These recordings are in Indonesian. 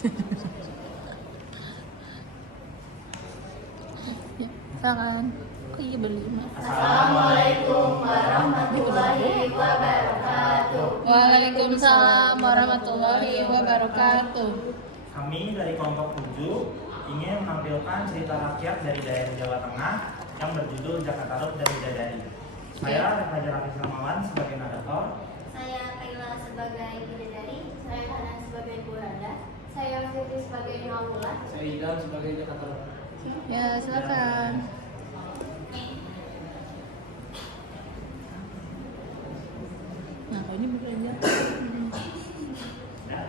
Ya, silakan. Oh iya berlima. Assalamualaikum warahmatullahi wabarakatuh. Waalaikumsalam warahmatullahi wabarakatuh. Kami dari kelompok 7 ingin menampilkan cerita rakyat dari daerah Jawa Tengah yang berjudul Jakarta Road dan Bidadari. Saya Raja Hafiz Ramawan sebagai narator. Saya Kaila sebagai bidadari. Saya Hana sebagai Bu Randa. Saya Fitri sebagai Nawula. Saya Idam sebagai Jakarta. Ya, silakan. Nah, ini bekerja. Ya.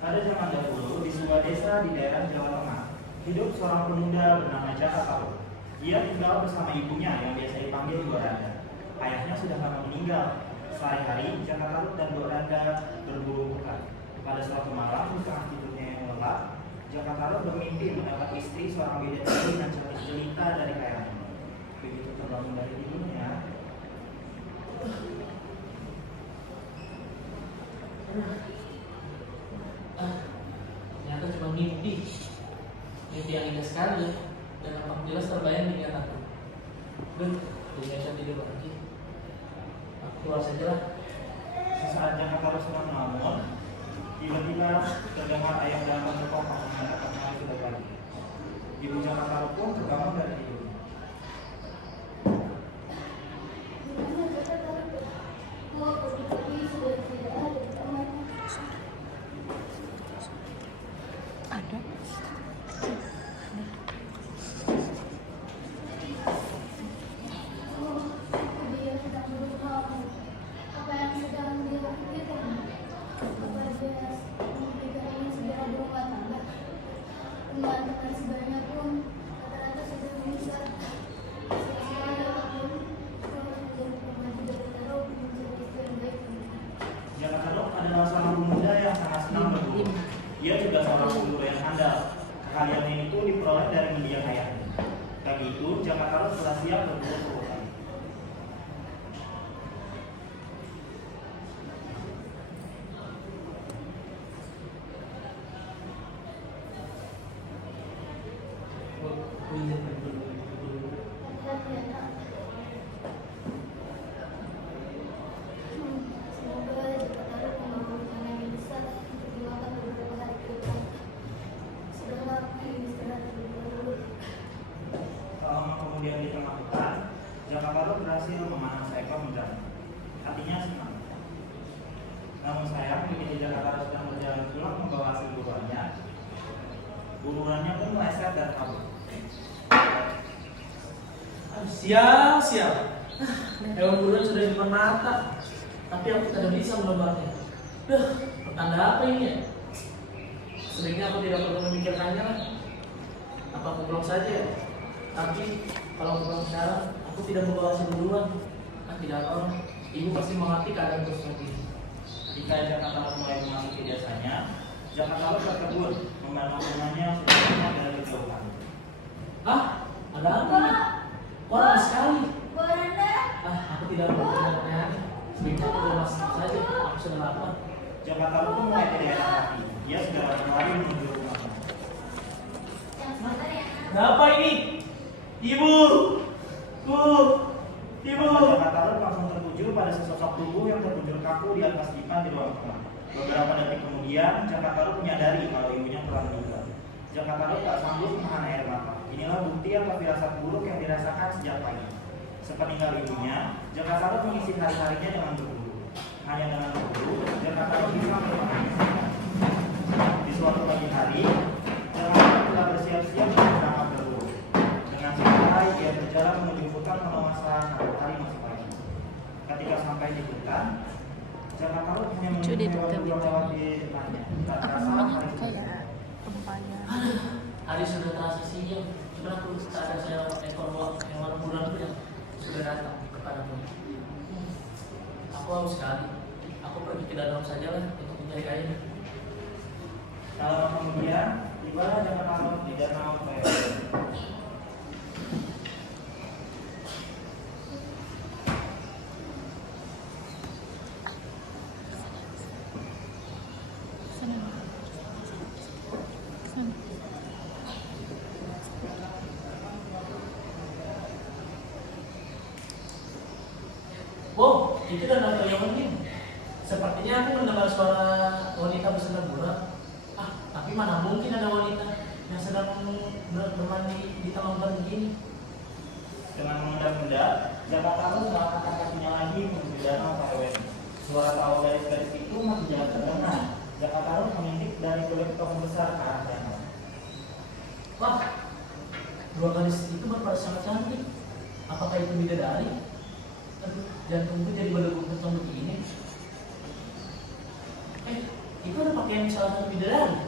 Pada zaman dahulu di sebuah desa di daerah Jawa Tengah, hidup seorang pemuda bernama Jakarta. Ia tinggal bersama ibunya yang biasa dipanggil Bu Randa. Ayahnya sudah lama meninggal. Sehari-hari Jakarta dan Bu Randa berburu bukan. Pada suatu malam di tengah tidurnya yang lelap, Jakarta bermimpi mendapat istri seorang bidadari dan cantik jelita dari kayangan. Begitu terbangun dari tidurnya, Ternyata cuma mimpi yang indah sekali ya. Dan nampak jelas terbayang di ingatan aku. Dunia cantik di lagi. Aku keluar saja lah. sesaat Jakarta sedang melamun, tiba-tiba terdengar ayam dan berkokok mengatakan sudah pagi. Ibu Jakarta pun terbangun dari tidurnya. Ada. Apa yang sedang dia pikirkan? Apa dia memikirkan ini segera berumah tangga? Teman-teman sebanyak pun rata-rata sudah menyesal. Sia-sia apapun, kita harus menjadi pemaju dari taruh menjadi istri yang baik. Jakarta adalah seorang pemuda yang sangat senang berburu. Ia juga seorang pemburu yang handal. Keahliannya itu diperoleh dari mendiang ayahnya. Pagi itu, Jakarta telah siap berburu kebutuhan. Hati-hati ya, Nak. Semoga Jakarta membangun rencana yang besar untuk dimakan beberapa hari ke depan. Sudahlah, aku ingin istirahat terlebih dahulu. Selama kemudian di tengah hutan, Jakarta berhasil memanah seekor menjangan. Hatinya senang. Namun sayang, begitu Jakarta sedang berjalan pulang membawa hasil buruannya pun meleset dan kabur. Sial. Hewan buruan sudah di depan mata, tapi aku tidak bisa menebaknya. Pertanda apa ini ya? Sebaiknya aku tidak perlu memikirkannya lah. Apa aku pulang saja ya? Tapi kalau aku pulang sekarang, aku tidak membawa hasil buruan. Tidak apa, ibu pasti mengerti keadaan seperti ini. Ketika Jakarta mulai memasuki desanya, Jakarta terkebun memandang rumahnya sudah dari kejauhan. Ada apa? Orang sekali. Bu Randa, Aku tidak perlu mendengarnya. Sebaiknya aku pulang saja. Aku sudah lapar. Jakarta pun mulai tidak enak hati. Ia segera berlari menuju rumahnya. yang sebentar ya, Nak. Ada apa ini? Ibu! Ibu! Jakarta langsung tertuju pada sesosok tubuh yang terbujur kaku di atas dipan di ruang tengah. Beberapa detik kemudian, Jakarta menyadari kalau ibunya telah meninggal. Jakarta tak sanggup menahan air mata. Inilah bukti atas firasat buruk yang dirasakan sejak pagi. Sepeninggal ibunya, Jakarta mengisi hari-harinya dengan berburu. Hanya dengan berburu, Jakarta bisa menikmati kesehatan. Di suatu pagi hari, Jakarta telah bersiap-siap untuk berangkat berburu. Dengan santai, ia berjalan menuju hutan masa hari masih pagi. Ketika sampai di hutan, Jakarta hanya Cudi menemukan tuh, hewan lewat di depannya. Tak apa terasa namanya hari sudah kayak tempatnya. Hari sudah terasa siang. Cuma aku tak ada saya ekor hewan bulan pun yang sudah datang kepadaku. Aku haus sekali. Aku pergi ke danau saja lah untuk mencari kain. Lama kemudian, tibalah Jakarta di danau Toyota. Wow, itu danau Toyongan. Sepertinya aku mendengar suara wanita bersandar-guna. Tapi mana mungkin ada wanita yang sedang bermain di tengah hutan begini. Dengan mengendap-endap, Jakarta Barat mengangkat kakinya lagi menuju danau Paewen. Suara tahu garis-garis itu masih jalan terdengar. Jakarta Barat mengintip dari kulit tong besar ke arah danau. Wah, dua gadis itu berpada sangat cantik. Apakah itu bidadari? Aduh, jantungku jadi berdegup kencang begini. Itu ada pakaian salah satu bidadari.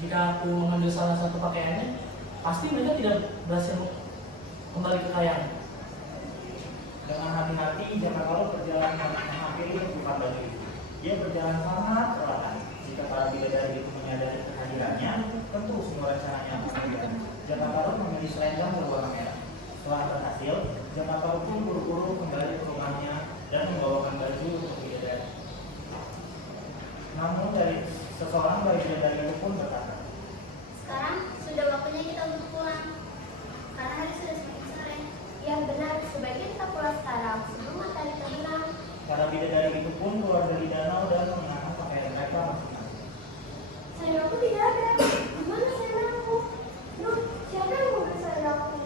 Jika aku mengambil salah satu pakaiannya, pasti mereka tidak berhasil kembali ke kayangan. Dengan hati-hati, Jakarta Barat berjalan menghampiri tempat baju itu. Dia berjalan sangat perlahan. Jika para bidadari itu menyadari kehadirannya, tentu semua rencananya akan gagal. Jakarta Barat memilih selendang berwarna merah. Setelah berhasil, Jakarta Barat pun buru-buru kembali ke rumahnya dan membawakan baju untuk bidadari. Namun dari seseorang dari bidadari itu pun berkata, Sekarang sudah waktunya kita untuk pulang. Karena hari sudah semakin sore. Yang benar, sebaiknya kita pulang sekarang sebelum matahari terbenam. para bidadari itu pun keluar dari danau dan mengenakan pakaian mereka masing-masing. Sayangku tidak ada. Di mana sayangku? Duh, siapa yang mau beli sayangku?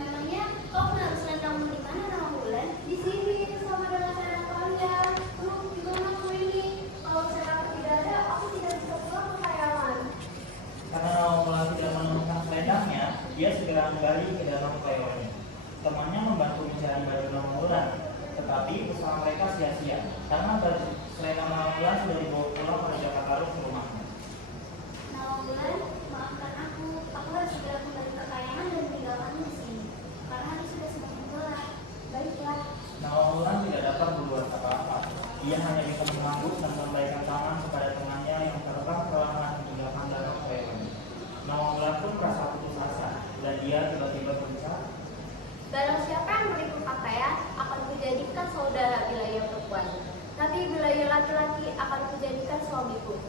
Memangnya kau menaruh selendangmu di mana, Nawangwulan? Di sini, sama dengan sayang kalian. Duh, gimana aku ini? Kalau sayangku tidak ada, aku tidak bisa pulang ke kayangan. Karena Nawangwulan tidak menemukan selendangnya, dia segera kembali ke danau Paewen. Temannya membantu mencari baju Nawangwulan, tetapi usaha mereka sia-sia karena baju selendang Nawangwulan sudah dibawa pulang oleh Jakarta Barat ke rumahnya. Nawangwulan, maafkan aku. Aku harus segera kembali ke kayangan dan tinggalkanmu di sini. Karena hari sudah semakin gelap. Baiklah. Nawangwulan tidak dapat berbuat apa-apa. Dia hanya bisa mengangguk dan melambaikan tangan kepada temannya yang terbang perlahan meninggalkan danau Paewen. Nawangwulan pun merasa putus asa dan dia tiba-tiba berucap, Barang siapa yang beriku pakaian akan kujadikan saudara wilayah perempuan. Tapi wilayah laki-laki akan kujadikan suamiku.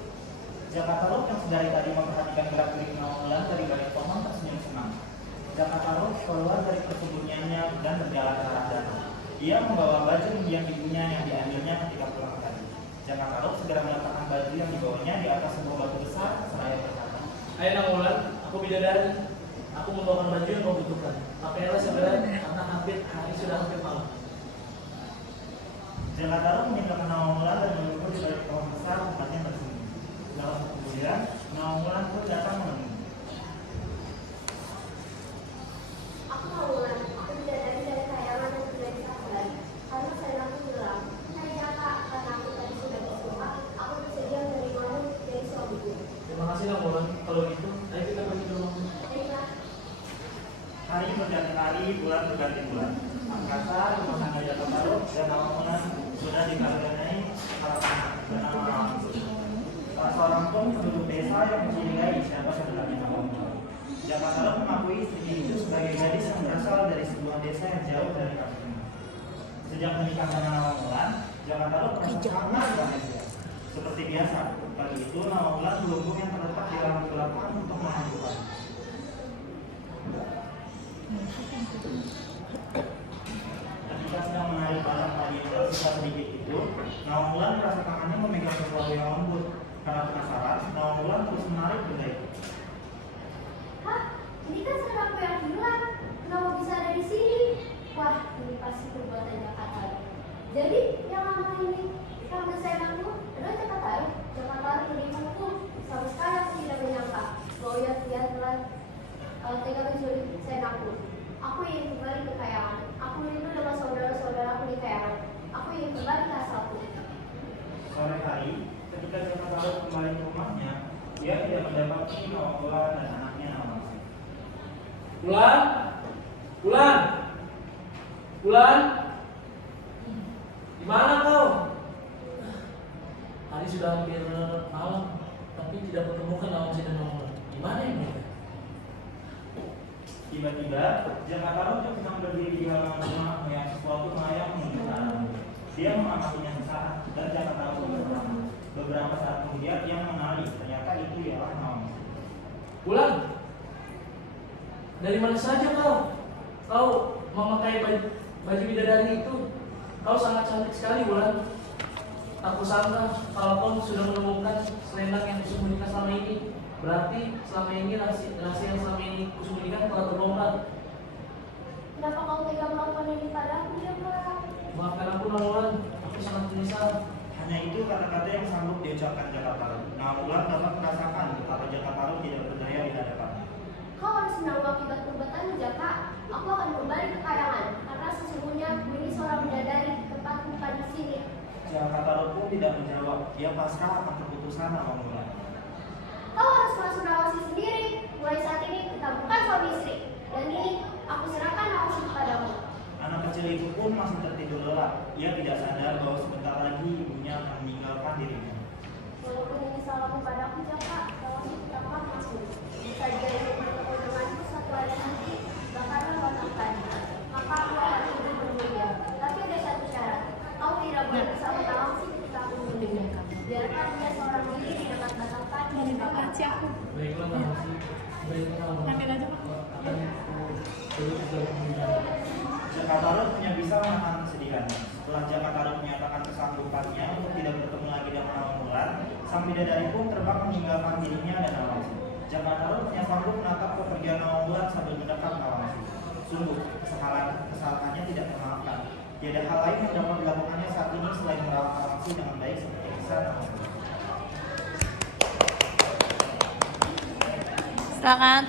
Jakarta Barat yang sedari tadi memperhatikan gerak-gerik Nawangwulan dari balik pohon tersenyum senang. Jakarta Barat keluar dari persembunyiannya dan berjalan ke arah danau. Dia membawa baju mendiang ibunya yang diambilnya ketika pulang tadi. Jakarta Barat segera meletakkan baju yang dibawanya di atas sebuah batu besar seraya berkata, Ayo Nawangwulan, aku bidadari. Aku membawakan baju yang kau butuhkan. Pakailah segera karena hari sudah hampir malam. Jakarta Barat meninggalkan Nawangwulan dan menunggu di balik pohon besar tempatnya bersembunyi. Dalam kemudian, Nawangwulan pun datang menemui. Aku Nawangwulan, aku bidadari dari kayangan yang tidak bisa kembali. Karena sayangku hilang. Hai Jaka, karena aku tadi sudah bersumpah, aku bersedia menerimamu dari suamiku. Terima kasih Nawangwulan. Kalau gitu, ayo kita pergi ke rumahmu. Baiklah. Hari berganti hari, bulan berganti bulan. Angkasa, rumah tangga Jakarta Barat dan Nawangwulan sudah dikaruniai harapan dan nama salah seorang pun penduduk desa yang mencurigai siapa sebenarnya Nawangwulan. Jakarta Barat mengakui istrinya itu sebagai gadis yang berasal dari sebuah desa yang jauh dari kampungnya. Sejak menikah dengan Nawangwulan, Jakarta Barat merasa sangat bahagia. Seperti biasa, pagi itu Nawangwulan berlubung yang terletak di dalam kegelapan untuk menghidupkan. Ketika sedang menarik barang tadi yang tersisa sedikit itu, Nawangwulan merasa tangannya memegang sesuatu yang lembut. Karena penasaran, Nawangwulan terus menarik benda itu. Hah? Ini kan sayangku yang hilang. Kenapa bisa ada di sini? Wah, ini pasti perbuatan Jakarta. Jadi, yang lama ini kamu sayangku adalah Jakarta. Jakarta menipuku. Sama sekali aku tidak menyangka bahwa dia telah tega menculik sayangku. Aku ingin kembali ke kayangan. Aku rindu dengan saudara-saudaraku di kayangan. Aku ingin kembali ke asalku. Sore hari, ketika Jakarta Barat kembali ke rumahnya, dia tidak mendapati Nawangwulan dan anaknya Nawangsi. Wulan, Wulan, Wulan, di mana kau? Hari sudah hampir malam, tapi tidak menemukan Nawangsi dan Nawangwulan. Di mana ini? Tiba-tiba, Jakarta Barat yang sedang berdiri di halaman rumah melihat sesuatu melayang menuju ke arahnya. Dia mengamatinya sesaat dan Jakarta Barat pun terlama. Beberapa saat kemudian dia mengenali ternyata itu ialah Nawangsi. Wulan, dari mana saja kau? Kau memakai baju bidadari itu? Kau sangat cantik sekali, Wulan. Aku sangka kalau kau sudah menemukan selendang yang kusembunyikan selama ini. Berarti selama ini rahasia yang selama ini kusembunyikan telah terbongkar. Kenapa kau tega melakukan ini padaku, Jaka? Maafkan aku, Wulan. Aku sangat menyesal. Hanya itu kata-kata yang sanggup diucapkan Jaka Tarub. Wulan dapat merasakan betapa Jaka Tarub tidak berdaya di hadapannya. Kau harus menanggung akibat perbuatanmu, Jaka. Aku akan kembali ke kayangan, karena sesungguhnya ini seorang bidadari, tempatku bukan di sini. Jaka Tarub pun tidak menjawab. Dia pasrah akan keputusan Wulan. Kau harus masuk Nawangsi sendiri. Mulai saat ini kita bukan suami istri. Dan ini aku serahkan Nawangsi kepadamu. Anak kecil itu pun masih tertidur lelap. Ia tidak sadar bahwa sebentar lagi ibunya akan meninggalkan dirinya. Walaupun ini salahmu padaku, Jaka, Nawangsi tetap masuk. Jika dia ingin bertemu denganku satu hari nanti, bahkan mengatakan, maka aku akan hidup bermulia. Tapi ada satu syarat. Kau tidak boleh bersama Nawangsi ketika aku meninggal. Biarkan dia seorang diri di dekat batang kaca. Kasih aku. Baiklah, Nawangsi. Baiklah, Nawangsi. Ambil aja, Pak. Akan turut berbicara. Jaka Tarub hanya bisa menahan kesedihannya. Setelah Jaka Tarub menyatakan kesanggupannya untuk tidak bertemu lagi dengan Wulan, sang bidadari pun terbang meninggalkan dirinya dan Nawangsi. Jaka Tarub hanya sanggup menatap kepergian Wulan sambil mendekat Nawangsi. Sungguh, kesalahannya tidak termaafkan. Tiada hal lain yang dapat dilakukannya saat ini selain merawat Nawangsi dengan baik seperti kisah Nawangsi. Silakan.